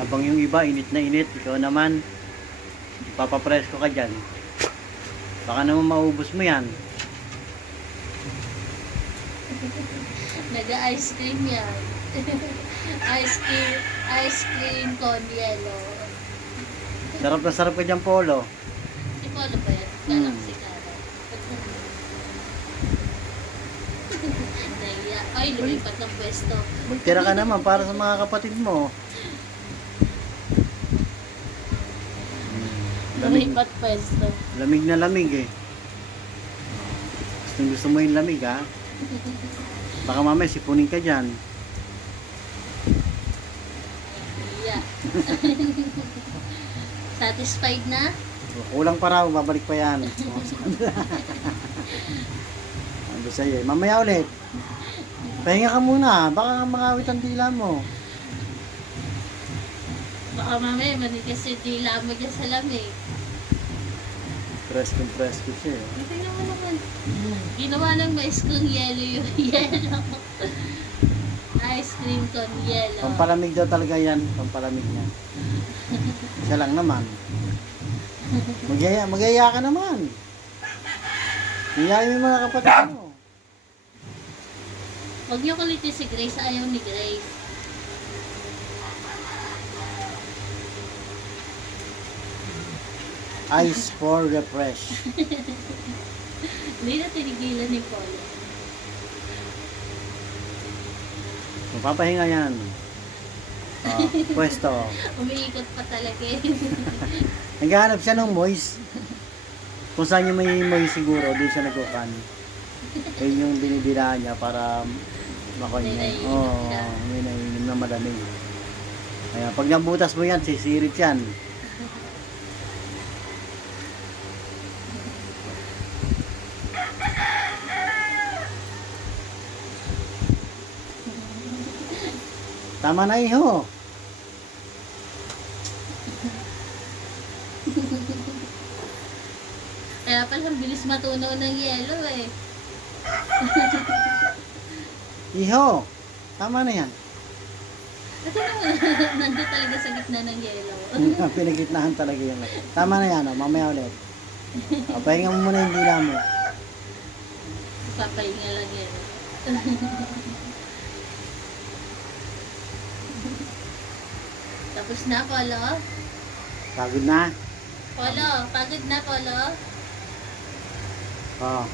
Habang yung iba init na init, ikaw naman ipapapresko ka dyan. Baka naman maubos mo yan. Nag-ice cream yan. Ice cream con yellow. Sarap na sarap ka dyan, Polo. Si Polo ba yan? Kala ko si Kara. Naiya. Ay, lumipat ng pwesto. Magtira ka naman para sa mga kapatid mo. Lumipat pwesto. Lamig na lamig eh. Gusto mo yung lamig ha? Baka mamaya sipunin ka dyan. Yeah. Satisfied na? Kulang pa raw, babalik pa yan. Ano sa'yo eh. Mamaya ulit. Pahinga ka muna. Baka mangawit ang dila mo. Baka mamaya manigas yung dila mo dyan sa lamig. Presko siya eh. Tingnan mo naman. Ginawa ng mais kong yellow yung yellow. Ice cream con yellow. Pampalamig daw talaga yan. Pampalamig niya. Siya lang naman. Magyaya ka naman. Magyaya mo yung mga kapatid mo. Huwag niyo kulitin si Grace. Ayaw ni Grace. Ice for refresh. Hindi na tinigilan ni Polo. Mapapahinga yan. Pwesto. Umiikot pa talaga eh. Naghahanap siya ng moist. Kung saan yung may moist siguro, doon siya nagkukan. Yun yung binibilaan niya para makuha niya. Oo, may naiinom na malamig. Kaya pag nabutas mo yan, sisirit yan. Tama na iho. Kaya pala ang bilis matunaw ng yellow eh. Iho. Tama na yan. Ito naman, nandun talaga sa gitna ng yellow. Pinagitnahan talaga yan. Tama na yan. Mamaya ulit. Pahinga mo muna yung dila mo. Papahinga lang yan. Tapos na, Polo? Pagod na? Polo, pagod na, Polo? Oo.